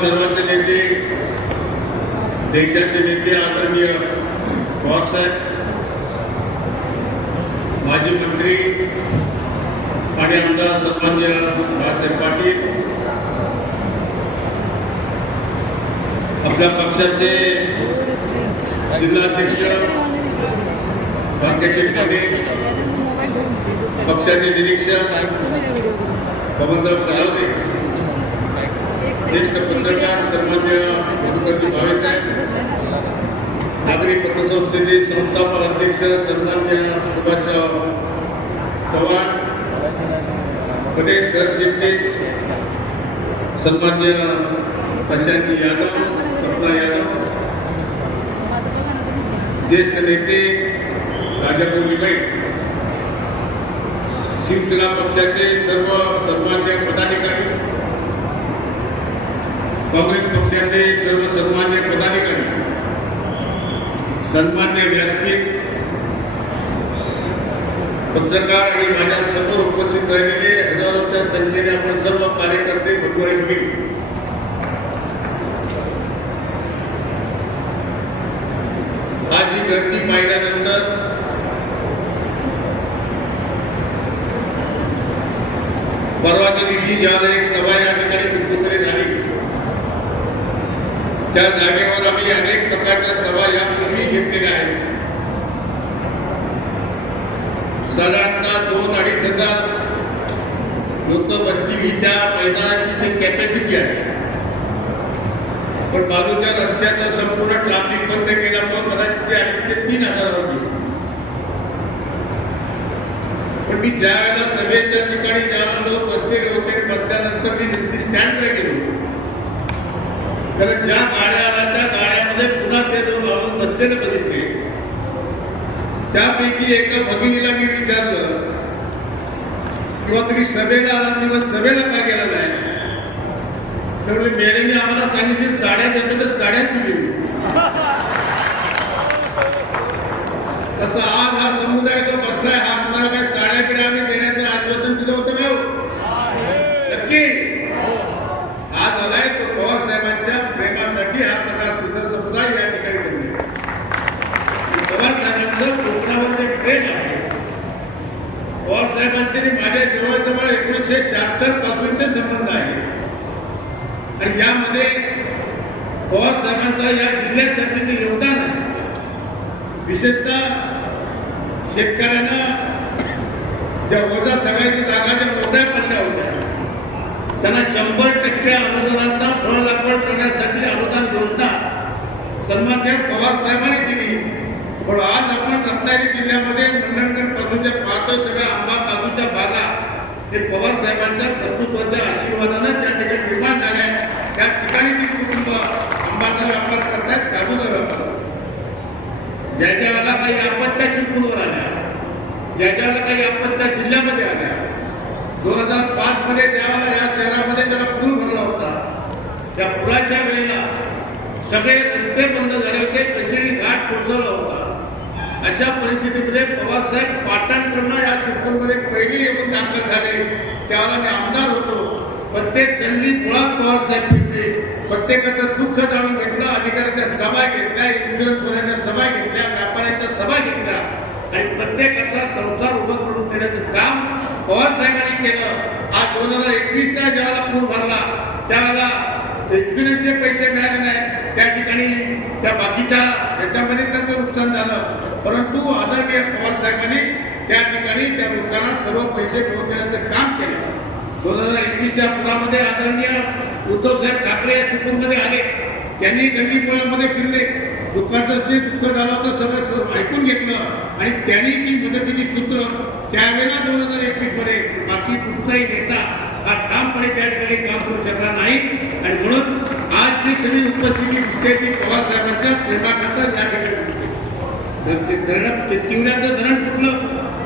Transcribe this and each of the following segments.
सर्वांचे नेते देशाचे नेते आदरणीय पवारसाहेब माजी मंत्री आणि आमदार सन्मान्य बाळासाहेब पाटील आपल्या पक्षाचे जिल्हाध्यक्ष राकेश शेट्टे पक्षाचे निरीक्षक पवनराव कलावते ज्येष्ठ पत्रकार सन्मान्य मधुकरजी भावेसाहेब नागरी पत्रसंस्थेचे संस्थापक अध्यक्ष सन्मान्य सुभाषराव चव्हाण प्रदेश सरचिटणीस सन्मान्य प्रशांत यादव सपना यादव ज्येष्ठ नेते राजापूर विजय शिवसेना पक्षाचे सर्व सन्मान्य पदाधिकारी काँग्रेस पक्षाचे सर्व सन्मान्य पदाधिकारी सन्मान्य व्यासपीठ पत्रकार आणि माझ्यासमोर उपस्थित राहिलेले हजारोच्या संख्येने आपण सर्व कार्यकर्ते बंधू आणि आज ही गर्दी पाहिल्यानंतर परवाच्या दिवशी ज्यावेळेला एक सभा या ठिकाणी बिंदूकडे झाली त्या जागेवर आम्ही अनेक प्रकारच्या सभा यापूर्वी घेतलेल्या आहेत. साधारणतः दोन अडीच हज़ार लोक बसतील त्या मैदानाची जी कॅपॅसिटी आहे. पण बाजूच्या रस्त्याचं संपूर्ण ट्रॅफिक बंद केल्यामुळे कदाचित ते अडीच ते तीन हज़ार होती. पण मी ज्या वेळेला सभेच्या ठिकाणी ज्या लोक बसलेले होते बसल्यानंतर मी नुसती स्टँडला गेलो. कारण ज्या गाड्या आल्या त्या गाड्यामध्ये पुन्हा ते दोन माणूस बसलेले बघितले त्यापैकी एका भगिनीला मी विचारलं किंवा तुम्ही सभेला आला तेव्हा सभेला का गेला नाही? तर म्हणजे मेरेने आम्हाला सांगितले साड्या देतो तर साड्याच दिली तसं आज हा समुदाय जो बसलाय हा तुम्हाला काय साड्याकडे आम्ही देण्या आश्वासन दिलं होतं का हो? नक्की आज आलाय तो पवार साहेबांच्या प्रेमासाठी हा सगळा सुंदर समुदाय या ठिकाणी बनले पवार साहेबांचं कोकणामध्ये ट्रेन आहे पवार साहेबांचे आणि माझ्या जवळजवळ एकोणीसशे शहात्तर पासूनचे संबंध आहे. आणि यामध्ये पवार साहेबांचा या जिल्ह्यासाठीचे योगदान आहे. विशेषतः शेतकऱ्यांना ज्या ओझा सगळ्याची जागा ज्या मोठ्या पडल्या होत्या त्यांना शंभर टक्के अनुदानाचा फळ लागवड करण्यासाठी अनुदान योजना सन्मान्य पवार साहेबांनी दिली. पण आज आपण रत्नागिरी जिल्ह्यामध्ये मंडणगड पासूनच्या पाहतो सगळ्या आंबा काजूच्या बागा हे पवार साहेबांच्या कर्तृत्वाच्या आशीर्वादानं त्या ठिकाणी निर्माण झाल्या त्या ठिकाणी ती कुटुंब आंबाचा व्यापार करतात काजूचा व्यापार ज्याच्या वेळेला काही आपत्त्या चिपळूणवर आल्या ज्याच्या वेळेला काही आपत्त्या जिल्ह्यामध्ये आल्या दोन हजार पाच मध्ये त्यावेळेला या शहरामध्ये त्याला पूर भरला होता. त्या पुराच्या वेळेला सगळे रस्ते बंद झाले होते कशेरी घाट कोसळला होता. अशा परिस्थितीमध्ये पवारसाहेब पाटणकडनं या चिपळूणमध्ये पहिली येऊन दाखल झाले त्यावेळेला मी आमदार होतो. प्रत्येक त्यांनी मुळात पवारसाहेब फिरले प्रत्येकाचं दुःख जाणून घेतलं. अधिकाऱ्यांच्या सभा घेतल्या इंग्रज सभा घेतल्या व्यापाऱ्यांच्या सभा घेतल्या आणि प्रत्येकाचा संसार उभं करून देण्याचं काम पवार साहेबांनी केलं. आज दोन हजार एकवीसचा ज्यावेळेला पूर भरला त्यावेळेला इन्शुरन्सचे पैसे मिळाले नाही. त्या ठिकाणी त्या बाकीच्या याच्यामध्ये त्यांचं नुकसान झालं? परंतु आदरणीय पवार साहेबांनी त्या ठिकाणी त्या लोकांना सर्व पैसे मिळवून काम केलं. दोन हजार एकवीसच्या पुरामध्ये आदरणीय उद्धव साहेब ठाकरे या कुटुंबमध्ये आले. त्यांनी गल्ली मुळामध्ये फिरले. दुःखाचं जे दुःख झालं होतं सगळं सर्व ऐकून घेतलं आणि त्यांनी ती मदतीची सूत्र त्यावेळेला दोन हजार एकवीसमध्ये बाकी कुठलाही नेता हा ठामपणे त्या ठिकाणी काम करू शकला नाही. आणि म्हणून आज जी सगळी उपस्थिती दिसते ती पवार साहेबांच्या प्रेमाकरता या ठिकाणी ते धरण ते तिवऱ्याचं धरण कुठलं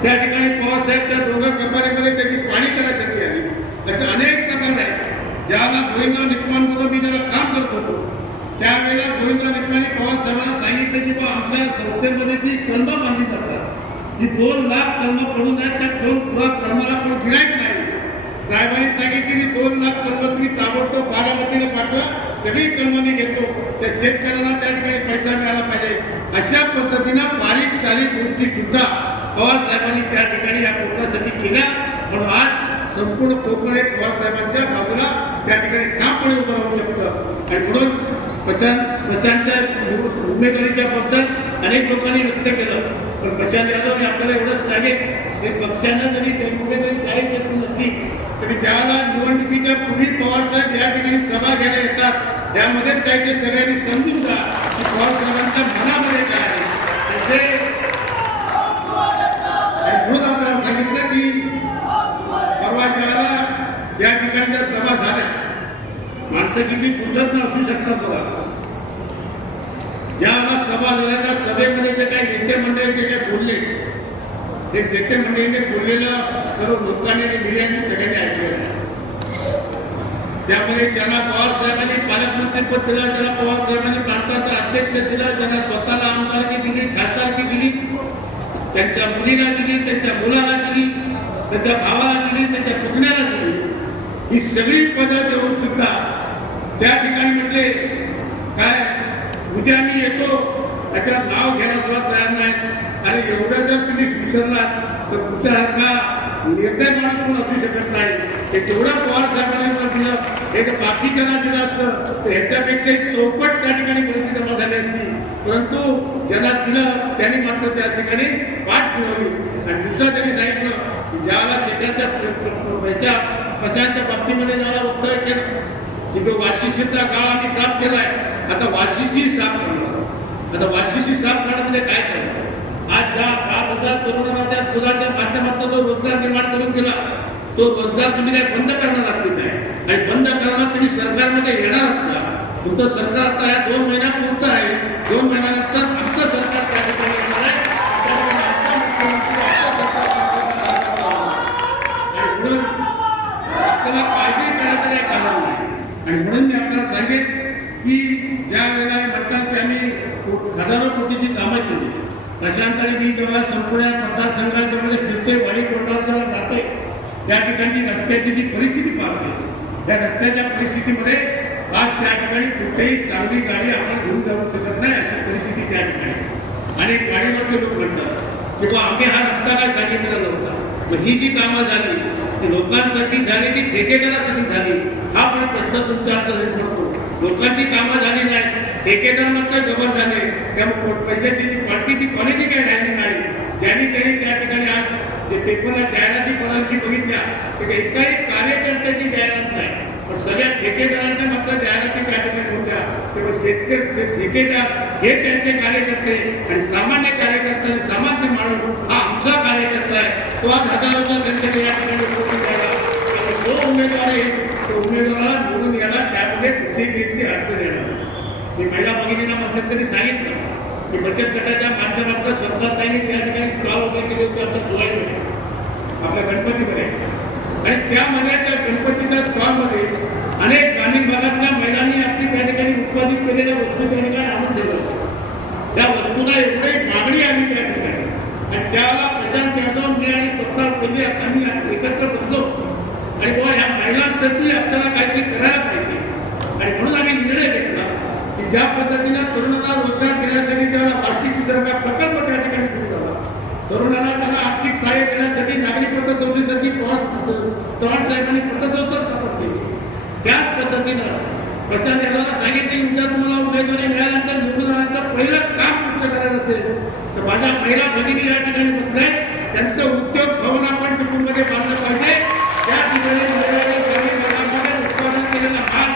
त्या ठिकाणी पवार साहेबच्या डोंगर कंपनीमध्ये त्यांनी पाणी करायसाठी आली त्याचे अनेक प्रकार आहेत. ज्याला निकमान निकमांबरोबर मी ज्याला काम करत. होतो त्यावेळेला गोविंद निकमाने पवारसाहेबांना सांगितलं की बा आमच्या संस्थेमध्ये जी कलमं बांधली जातात जी दोन लाख कलम पडून आहेत त्या दोन लाख कलमाला कोण गिरायच नाही. साहेबांनी सांगितले की दोन लाख कलम तुम्ही ताबडतोब बारामतीला पाठवा. सगळी कलमनी घेतो त्या शेतकऱ्याला त्या ठिकाणी पैसा मिळाला पाहिजे. अशा पद्धतीनं बारीक सारीक गोष्टी सुद्धा पवार साहेबांनी त्या ठिकाणी या कोकणासाठी केल्या. म्हणून आज संपूर्ण कोकण एक पवार साहेबांच्या बाजूला त्या ठिकाणी ठामपणे उभं राहू शकतं. आणि म्हणून प्रशांत प्रशांतच्या उमेदवारीच्या बद्दल अनेक लोकांनी व्यक्त केलं. पण प्रशांत यादव हे आपल्याला एवढंच सांगेल की पक्षानं जरी कुठेतरी उमेदवारी जाहीर केली नसली तरी त्याला निवडणुकीच्या पूर्वी पवारसाहेब या ठिकाणी सभा घ्यायला येतात त्यामध्येच काही ते सगळ्यांनी समजून घ्या की पवार साहेबांच्या मनामध्ये काय आहे. त्याचे म्हणून आपल्याला सांगितलं की परवा ज्याला या ठिकाणच्या सभा झाल्या माणसं किती कुजत असू शकतात बघा ज्यावेळेला सभा झाल्या त्या सभेमध्ये जे काही नेते मंडळी जे काही बोलले ते नेते मंडळीने बोललेलं सर्व लोकांनी आणि मीडियाने सगळ्यांनी ऐकलेलं आहे. त्यामध्ये ज्यांना पवार साहेबांनी पालकमंत्रीपद दिलं त्यांना पवार साहेबांनी प्रांताचा अध्यक्ष दिला त्यांना स्वतःला आमदारकी दिली खासदारकी दिली त्यांच्या मुलीला दिली त्यांच्या मुलाला दिली त्यांच्या भावाला दिली त्यांच्या पुतण्याला दिली ही सगळी पदं देऊन सुद्धा त्या ठिकाणी म्हटले काय उद्या मी येतो त्याच्यावर नाव घ्यायला सुद्धा तयार नाही. आणि एवढं जर तुम्ही विसरलात तर तुमच्यासारखा निर्णय माणूस पण असू शकत नाही. हे तेवढं पवार साहेबांनी जर दिलं हे तर बाकीच्यांना दिलं असतं तर ह्याच्यापेक्षा चौपट त्या ठिकाणी गर्दी जमा झाली असती. परंतु ज्यांना दिलं त्यांनी मात्र त्या ठिकाणी पाठ ठेवली आणि दुसरं त्यांनी सांगितलं की ज्याला शेताच्या ह्याच्या पशांच्या बाबतीमध्ये ज्याला उत्तर केलं की तो वाशिष्ठीचा काळ आम्ही साफ केलाय आता वाशिष्ठी साफ करणार. आता वाशिची साफ करण्यामध्ये काय करणार आज ज्या सात हजार तरुणांना त्या दुधाच्या माध्यमातून जो रोजगार निर्माण करून दिला तो रोजगार तुम्ही काय बंद करणार असते काय? आणि बंद करणार तुम्ही सरकारमध्ये येणार असता तुमचं सरकार आता या दोन महिन्यापुरतं आहे. दोन महिन्यानंतर आमचं सरकार त्या ठिकाणी येणार आहे. आणि म्हणून आपल्याला काळजी करायचं काही कारण नाही. आणि म्हणून मी आपल्याला सांगेन की ज्या वेळेला हे म्हणतात की आम्ही हजारो कोटीची कामं केली. प्रशांत आणि मी जेव्हा संपूर्ण मतदारसंघांच्यामध्ये फिरते वाडी कोटावर जेव्हा जाते त्या ठिकाणी रस्त्याची जी परिस्थिती पाहते त्या रस्त्याच्या परिस्थितीमध्ये आज त्या ठिकाणी कुठेही चांगली गाडी आपण घेऊन जाऊ शकत नाही अशी परिस्थिती त्या ठिकाणी आणि गाडीवरचे लोक म्हणतात की बा आम्ही हा रस्ता काय सांगितलेला नव्हता? मग ही जी कामं झाली ती लोकांसाठी झाली की ठेकेदारासाठी झाली? हा पण प्रश्न तुमच्या पडतो. लोकांची कामं झाली नाही ठेकेदार मात्र गबर झाले. त्यामुळे पैशाची जी क्वांटिटी क्वालिटी काय राहिली नाही. ज्यांनी त्यांनी त्या ठिकाणी आज जे पेपरला जाहिराती परवानगी बघितल्या तर एकाही कार्यकर्त्याची जाहिरात नाही. पण सगळ्या ठेकेदारांच्या मात्र जाहिराती त्या ठिकाणी होत्या. तेव्हा शेतकरी ठेकेदार हे त्यांचे कार्यकर्ते आणि सामान्य कार्यकर्ते आणि सामान्य माणूस हा आमचा कार्यकर्ता आहे. तो आज हजारोचा जनतेने या ठिकाणी निवडून द्यायला आणि जो उमेदवार आहे तो उमेदवाराला निवडून यायला त्यामध्ये कुठेही काही अडचण येणार नाही. मी मध्यंतरी सांगितलं? की बचत गटाच्या माध्यमातून स्वतः त्यांनी त्या ठिकाणी स्टॉल वगैरे केले होते आमच्या दिवाळीमध्ये आपल्या गणपतीमध्ये. आणि त्यामध्ये त्या गणपतीच्या स्टॉलमध्ये अनेक ग्रामीण भागातल्या महिलांनी आपली त्या ठिकाणी उत्पादित केलेल्या वस्तू त्या ठिकाणी आणून दिलं होतं. त्या वस्तूला एवढी मागणी आली त्या ठिकाणी. आणि त्याला प्रशांत यादव मी आणि स्वतः पहिले आम्ही एकत्र बसलो आणि बुवा ह्या महिलांसाठी आपल्याला काहीतरी करायला पाहिजे आणि म्हणून आम्ही निर्णय घेतला की ज्या पद्धतीनं तरुणाला रोजगार देण्यासाठी त्याला प्लास्टिकची सरकार प्रकल्प त्या ठिकाणी सुरू झाला. तरुणाला त्याला आर्थिक सहाय्य देण्यासाठी नागरिक पतसंस्थेसाठी चव्हाण साहेबांनी पतसंस्था स्थापन केली त्याच पद्धतीनं प्रचार यादवला सांगितले की उद्या तुम्हाला उमेदवारी मिळाल्यानंतर निवडून आल्यानंतर पहिलं काम कुठलं करायचं असेल तर माझ्या महिला भगिनी या ठिकाणी बसल्या त्यांचं उद्योग भवन आपण कुटुंबमध्ये बांधलं पाहिजे त्या ठिकाणी महिलांनी ग्रामीण भागामध्ये उत्पादन केलेला माल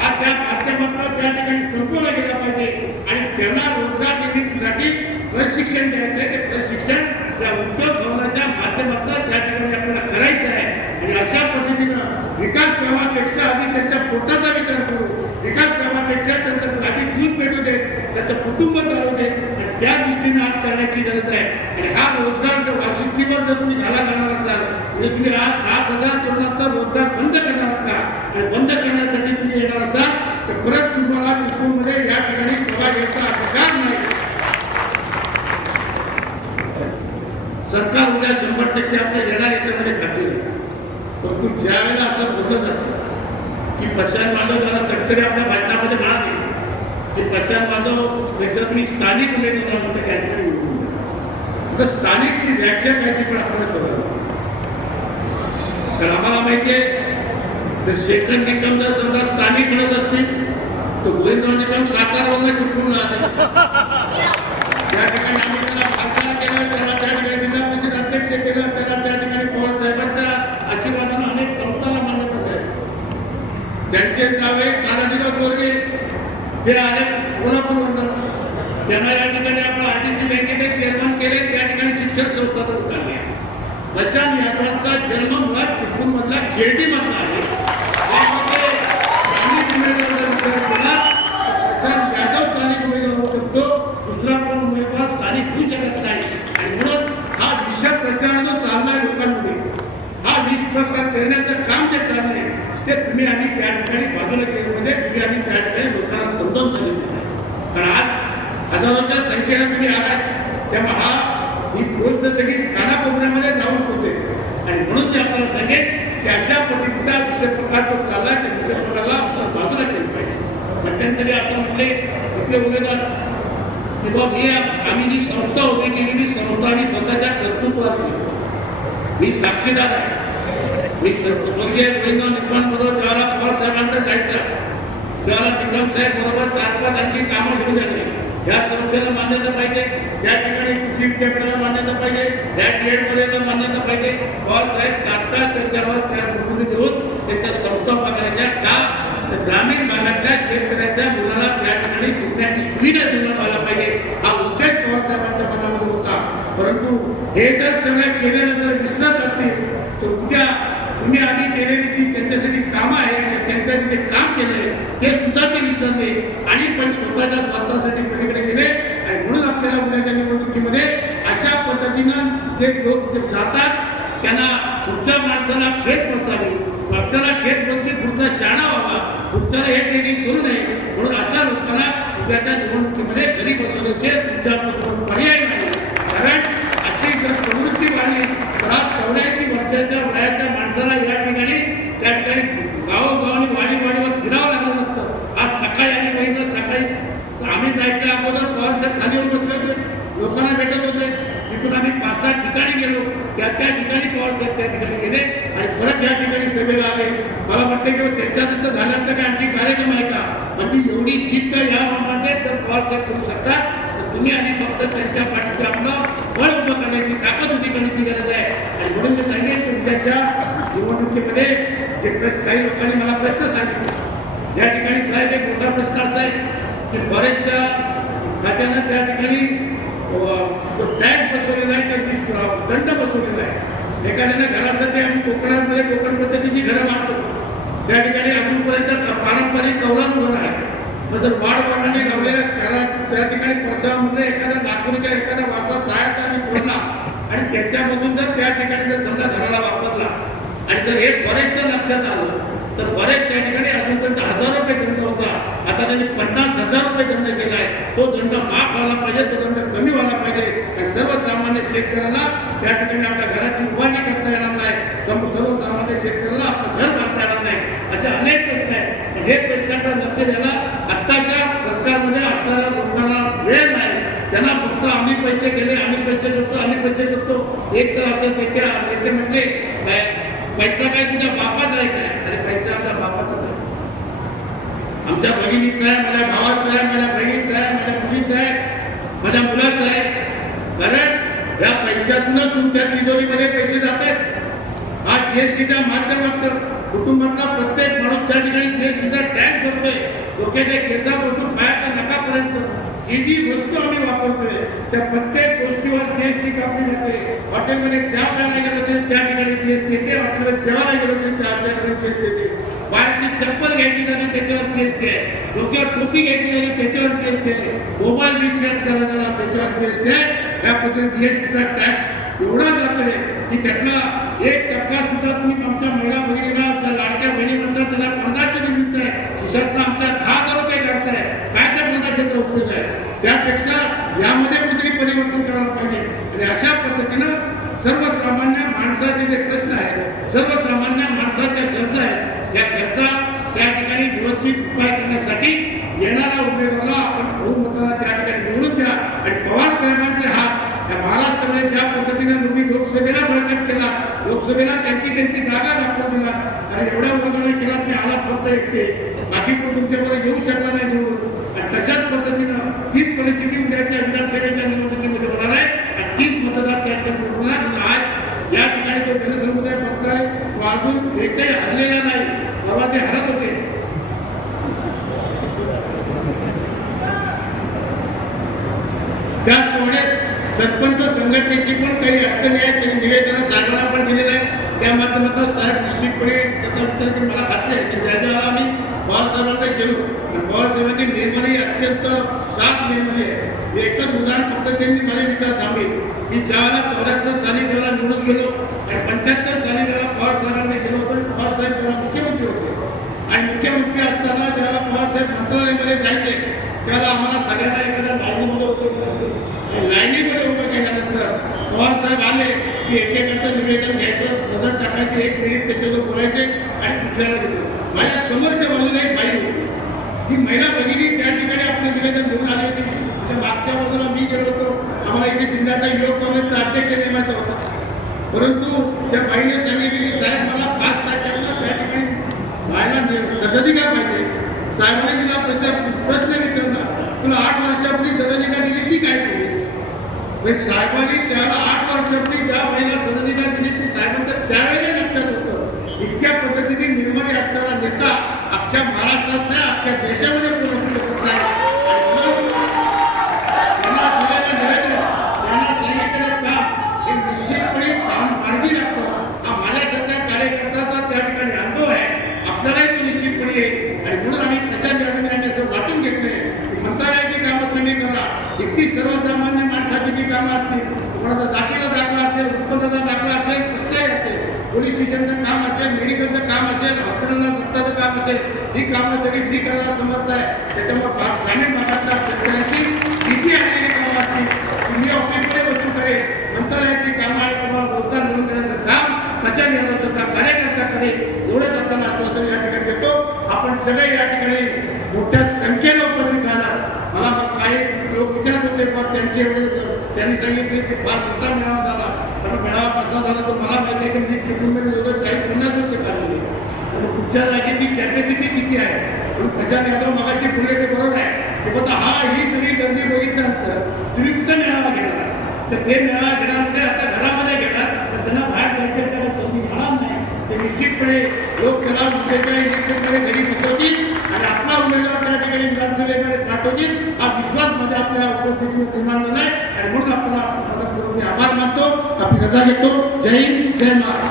हा त्या माध्यमातून त्या ठिकाणी संपवला गेला पाहिजे आणि त्यांना रोजगार निर्मितीसाठी प्रशिक्षण द्यायचं आहे ते प्रशिक्षण त्या उद्योग भवनाच्या माध्यमातून त्या ठिकाणी आपल्याला करायचं आहे आणि अशा पद्धतीनं विकास कामापेक्षा आधी त्यांच्या पोटाचा विचार करू विकास कामापेक्षा त्यांचं आधी दूध भेटू दे त्यांचं कुटुंब चालू दे आणि त्या दृष्टीने आज करण्याची गरज आहे. आणि हा रोजगार जर वाशिष्ठीवर जर तुम्ही झाला करणार असाल म्हणजे तुम्ही आज सात हजार तरुणांचा रोजगार बंद करणार असाल आणि बंद करण्यासाठी तुम्ही येणार असाल तर परत तुम्हाला विष्णूमध्ये या ठिकाणी सभा घ्यायचा अधिकार नाही. सरकार उद्या शंभर टक्के आपल्या येणार याच्यामध्ये खातील परंतु ज्या वेळेला असं बोललं जातं की प्रशांत माधव जरा तटकरे आपल्या भाषणामध्ये म्हणाले की प्रशांत माधव त्याच्यात मी स्थानिक उमेदवार म्हणतो काहीतरी तर स्थानिकची व्याख्या काय ती पण आपल्याला शोधावी तर आम्हाला माहिती आहे तर शेखर निकम जर समजा स्थानिक म्हणत असतील तर गोविंद निकम सातारावरून कुठून आले? त्या ठिकाणी आम्ही त्यांना खासदार केला त्यांना त्या ठिकाणी जिल्हापरिषद अध्यक्ष केला त्यांना त्या ठिकाणी पवार साहेबांच्या आशीर्वादानं अनेक संस्थांना मान्यता आहे त्यांचे जावे तानाजीराव बोरगे हे आले कोल्हापूरवरून. त्यांना या ठिकाणी आपण आरटीसी बँकेचे चेअरमन केले त्या ठिकाणी शिक्षण संस्था पण आहे. जन्म मुळात चिपळूण मधला खेळडी मधला आहे. यादव स्थानिक उमेदवार होऊ शकतो दुसरा कोण उमेदवार स्थानिक होऊ शकत नाही. आणि म्हणून हा विषय प्रचार जो लोकांमध्ये. हा वीज प्रकार करण्याचं काम जे चाललंय ते तुम्ही आणि त्या ठिकाणी बाजूला केलं म्हणजे तुम्ही आणि त्या ठिकाणी लोकांना समजावून सांगितलं. कारण आज हजारोच्या संख्येने तुम्ही आलात तेव्हा हा गोष्ट सगळी कानाकोपऱ्यामध्ये जाऊन होते आणि म्हणून मी आपल्याला की अशा पद्धतीचा विषय प्रकार जो चालला त्या विषय प्रकारला आपण बाजूला केली पाहिजे. मध्यंतरी आपण म्हटले इथले उमेदवार की किंवा मी आम्ही जी संस्था उभी केली ती संस्था आम्ही स्वतःच्या कर्तृत्वात मी साक्षीदार आहे. मी स्वर्गीय गोविंद निकमान बरोबर ज्यावेळेला पवार साहेबांकडे जायचं. त्यावेळेला निकम साहेब बरोबर चार पाच आणखी कामं घेऊन झाले या संस्थेला मान्यता पाहिजे त्या ठिकाणी चीफ कॅप्टनला मान्यता पाहिजे त्या ट्रेडमध्ये मान्यता पाहिजे. पवार साहेब तात्काळ त्याच्यावर त्या भूमिका देऊन त्याच्या संस्था पकडायच्या का? ग्रामीण भागातल्या शेतकऱ्याच्या मुलाला त्या ठिकाणी शिकण्याची सुविधा निर्माण व्हायला पाहिजे. हा उद्देश पवार साहेबांच्या मनामध्ये होता. परंतु हे जर सगळं केल्यानंतर विसरत असतील तर उद्या तुम्ही आम्ही केलेली जी त्यांच्यासाठी कामं आहेत त्यांच्यासाठी ते काम केलंय ते सुद्धा ते विसरले. आणि पण स्वतःच्या स्वार्थासाठी पलीकडे गेले आणि म्हणून आपल्याला उद्याच्या निवडणुकीमध्ये अशा पद्धतीनं जे लोक जातात त्यांना पुढच्या माणसाला थेट बसावी मागच्याला खेत बसली पुढचा शाळा व्हावा पुढच्याला हे ट्रेनिंग करू नये म्हणून अशा लोकांना उद्याच्या निवडणुकीमध्ये घरी बसवण्याचे तुमच्या पर्याय नाही कारण अशी जर प्रवृत्ती वाढली तर आज चौऱ्याऐंशी वर्षाच्या वयाच्या माणसाला या ठिकाणी त्या ठिकाणी गावोगावानी वाडी वाडीवर फिरावं लागलं नसतं आज सकाळी आम्ही बघितलं सकाळी आम्ही जायच्या अगोदर प्रवासात खाली येऊन बसले होते लोकांना भेटत होते तिथून आम्ही पाच सात ठिकाणी गेलो त्या त्या ठिकाणी प्रवासात त्या ठिकाणी गेले आणि परत या ठिकाणी सभेला आले मला वाटतं की त्याच्या तिथं झाल्यानंतर काय आणखी कार्यक्रम आहे का म्हणजे एवढी जिद्द या मामाने जर प्रवासात करू शकतात तर तुम्ही आणि फक्त त्यांच्या पाठीचे आपलं बळ उभं करण्याची ताकद उभी करण्याची गरज आहे. आणि म्हणून मी सांगेन की उद्याच्या निवडणुकीमध्ये जे प्रश्न काही लोकांनी मला प्रश्न सांगितले. या ठिकाणी साहेब एक मोठा प्रश्न असा आहे की बरेचशा खात्यानं त्या ठिकाणी जो टॅक्स बसवलेला आहे त्यांची दंड बसवलेला आहे. एखाद्याने घरासाठी आम्ही कोकणामध्ये कोकण पद्धतीची घरं बांधतो. त्या ठिकाणी अजूनपर्यंत पारंपरिक कौलाच घर आहे जर बाळ वाढाने लावलेल्या घरात त्या ठिकाणी परसामध्ये एखाद्या नागपूरच्या एखाद्या वारसा सहायता आम्ही फोडला आणि त्याच्यामधून जर त्या ठिकाणी जर समजा घराला वापरला आणि जर हे बरेचसं लक्षात आलं तर बरेच त्या ठिकाणी अजूनपर्यंत हजार रुपये दंड होता. आता त्यांनी पन्नास हजार रुपये दंड केला आहे तो दंड माफ व्हायला पाहिजे तो दंड कमी व्हायला पाहिजे. आणि सर्वसामान्य शेतकऱ्याला त्या ठिकाणी आपल्या घराची उभारणी करता येणार नाही. तर सर्वसामान्य शेतकऱ्याला आपलं घर बांधता येणार नाही. असे अनेक प्रश्न आहेत. पण हे प्रश्नाकडे लक्ष द्यायला आत्ताच्या सरकारमध्ये आपल्याला लोकांना वेळ नाही त्यांना फक्त आम्ही पैसे गेले आम्ही पैसे करतो आम्ही पैसे करतो. एक तर असं त्याच्या नेते म्हटले पैसा काय तुझ्या बापाचा आहे काय अरे पैसा आमच्या बापात आहे आमच्या बहिणीचा आहे माझ्या भावाचा आहे माझ्या बहिणीचा आहे माझ्या मुलीचा आहे माझ्या मुलाचा आहे. कारण या पैशातनं तुमच्या तिजोरीमध्ये पैसे जात आहेत. हा जीएसटीच्या माध्यमात कुटुंबातला प्रत्येक माणूस त्या ठिकाणी जीएसटीचा टॅक्स भरतोय डोक्याच्या केसापासून पायाच्या नकापर्यंत जी जी वस्तू आम्ही वापरतोय त्या प्रत्येक गोष्टीवर जीएसटी कापली जाते हॉटेलमध्ये चहा प्यायला गेलो तरी त्या ठिकाणी जीएसटी येते हॉटेलमध्ये जेवायला गेलो तरी त्या ठिकाणी जीएसटी येते पायातली चप्पल घ्यायची झाली त्याच्यावर केस घे डोक्यावर टोपी घ्यायची झाली त्याच्यावर केस आहे. मोबाईल रिचार्ज करायचा झाला त्याच्यावर केस आहे. या पद्धतीने जीएसटीचा टॅक्स एवढा जातोय की त्याचा एक टक्का सुद्धा तुम्ही आमच्या महिला भगिनीला त्या लाडक्या बहिणी म्हणतात त्याला पंधराशे निमित्त आहे खिशातनं आमच्या दहा हजार रुपये काढताय काय त्या पंधराशेचा उपयोग आहे त्यापेक्षा यामध्ये कुठेतरी परिवर्तन करायला पाहिजे आणि अशा पद्धतीनं सर्वसामान्य माणसाचे जे प्रश्न आहेत सर्वसामान्य माणसाच्या गरजा आहेत या गरजा त्या आणि येणाऱ्या उमेदवाराला आपण बहुमताला त्या ठिकाणी निवडून द्या आणि पवार साहेबांचे हात या महाराष्ट्रामध्ये ज्या पद्धतीने तुम्ही लोकसभेला बळकट केला लोकसभेला त्यांची त्यांची जागा दाखवून दिला आणि एवढ्या वर्गाने केला मी आला फक्त एकटे बाकी कोण तुमच्याकडे येऊ शकला नाही निवडून आणि तशाच पद्धतीनं तीच परिस्थिती उद्याच्या विधानसभेच्या निवडणुकीमध्ये होणार आहे आणि तीच मतदार त्या ठिकाणी होणार आणि आज या ठिकाणी तो जनसमुदाय बघताय तो अजून हरलेला नाही. परवा ते हरत होते. त्याचप्रमाणे सरपंच संघटनेची पण काही अडचणी आहेत त्यांनी निवेदन साहेबांना पण दिलेलं आहे. त्या माध्यमातून साहेब निश्चितपणे त्याचा उत्तर मला घातले की त्याच्यावर आम्ही पवार साहेबांकडे गेलो. आणि पवार साहेबांची निर्मणी अत्यंत सात निर्मणी आहे एकच उदाहरण फक्त त्यांनी मला विचार थांबेल की ज्यावेळेला चौऱ्याहत्तर साली त्याला निवडून गेलो आणि पंच्याहत्तर साली त्याला पवार साहेबांकडे गेलो होतो आणि पवार साहेब तेव्हा मुख्यमंत्री होते आणि मुख्यमंत्री असताना ज्यावेळेला पवार साहेब मंत्रालयामध्ये जायचे त्यावेळेला आम्हाला सगळ्यांना एखादा लाईनीमध्ये उभं केलं लाईनीमध्ये उभं केल्यानंतर पवार साहेब आले की एकेकाचं निवेदन घ्यायचं नजर टाकायची एक मिनिट त्याच्यावर बोलायचे आणि कुठल्याला दिलं माझ्या समोरच्या बाजूला एक बाई होती ती महिला भगिनी त्या ठिकाणी आपलं निवेदन घेऊन आली होती त्या मागच्या बाजूला मी गेलो होतो आम्हाला इथे जिल्ह्याचा युवक काँग्रेसचा अध्यक्ष नेमायचा होता परंतु त्या बाईने सांगितले की साहेब मला पाच तारखेला त्या ठिकाणी व्हायला काय पाहिजे साहेबांनी तिला प्रश्न तुला आठ वर्षापूर्वी सदनिका दिली ती काय केली म्हणजे साहेबांनी त्याला आठ वर्षापूर्वी ज्या महिला सदनिका दिली ती साहेबांचं त्यावेळेला लक्षात होतं इतक्या पद्धतीने निर्माणी असणारा नेता अख्ख्या महाराष्ट्रात नाही अख्ख्या देशामध्ये कोण असू शकत नाही आणि म्हणून त्यांना दिलेलं निवेदन त्यांना सांगितलेलं काम हे निश्चितपणे काम मार्गी लागतं हा माझ्यासारख्या कार्यकर्त्याचा त्या ठिकाणी अनुभव आहे आपल्यालाही तो निश्चितपणे येईल आणि म्हणून आम्ही प्रचार निवडणुकीने असं वाटून घेतलंय की मंत्रालयाची कामं तुम्ही करा इतकी सर्वसामान्य माणसाची जी कामं असतील कोणाचा जातीचा दाखला असेल उत्पन्नाचा दाखला असेल कसलाही असेल पोलीस स्टेशनचं काम असेल मेडिकलचं काम असेल हॉस्पिटलला रक्ताचं काम असेल ही कामं सगळी फ्री करायला समर्थ आहे. त्याच्यामुळे भा- ग्रामीण भागातल्या शेतकऱ्यांची किती असलेली कामं असतील तुम्ही ऑफिसमध्ये बसून करेल मंत्रालयाची कामं आणि तुम्हाला रोजगार मिळवून देण्याचं काम कशा देणार होतं त्या कार्यकर्ता करेल एवढंच आपल्याला आश्वासन या ठिकाणी देतो. आपण सगळे या ठिकाणी मोठ्या संख्येने उपस्थित राहणार मला मग काही लोक विचारत होते पण त्यांचे एवढे त्यांनी सांगितले की फार मोठा मेळावा झाला पण मेळावा कसा झाला तो मला माहिती आहे की मी चिपळूणमध्ये होतो काही पन्नास वर्ष काढलेली आणि तुमच्या जागेची कॅपॅसिटी किती आहे पण कशा निघालो मगाशी पुढे ते बरोबर आहे की बघा हा ही सगळी गर्दी बघितल्यानंतर तुम्ही कुठं मेळावा घेणार तर ते मेळावा घेणार म्हणजे आता घरामध्ये घेणार तर त्यांना बाहेर जायचं त्याला संधी मिळणार नाही ते निश्चितपणे लोक त्याला मुद्द्याच्या इलेक्शनमध्ये घरी बसवतील आणि आपला उमेदवार त्या ठिकाणी विधानसभेमध्ये पाठवतील हा विश्वासमध्ये आपल्या उपस्थितीत निर्माण झालाय आणि म्हणून आपल्याला आभार मानतो. आपली रजा घेतो. जय हिंद. जय महाराष्ट्र